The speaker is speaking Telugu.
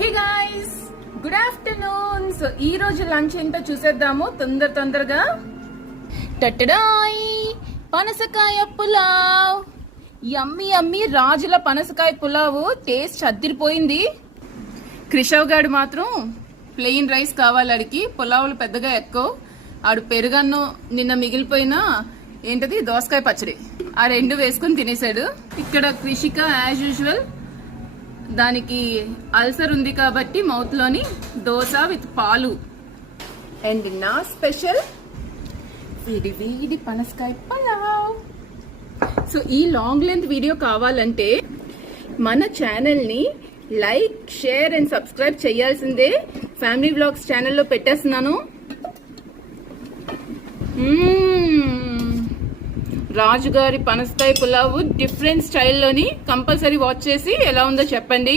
Hey guys, good afternoon. So ఈ రోజు లంచ్ ఏంటో చూసేద్దాము తొందరగా. టట్టడాయ్, పనసకాయ పులావ్. యమ్మీ రాజుల పనసకాయ పులావ్. టేస్ట్ అద్దిరిపోయింది. క్రిషవ్ గాడు మాత్రం ప్లెయిన్ రైస్ కావాలి. ఆడికి పులావులు పెద్దగా ఎక్కువ. ఆడు పెరుగన్నం నిన్న మిగిలిపోయిన ఏంటది దోసకాయ పచ్చడి, ఆ రెండు వేసుకొని తినేసాడు. ఇక్కడ కృషిక యాజ్ యూజువల్ దానికి అల్సర్ ఉంది కాబట్టి మౌత్ లోని దోశ విత్ పాలు. అండ్ నా స్పెషల్ వేడి పనసకాయ పులావ్. సో ఈ లాంగ్ లెంత్ వీడియో కావాలంటే మన ఛానల్ ని లైక్, షేర్ అండ్ సబ్స్క్రైబ్ చేయాల్సిందే. ఫ్యామిలీ వ్లాగ్స్ ఛానల్లో పెట్టేస్తున్నాను. రాజుగారి పనసకాయ పులావ్ డిఫరెంట్ స్టైల్లోని కంపల్సరీ వాచ్ చేసి ఎలా ఉందో చెప్పండి.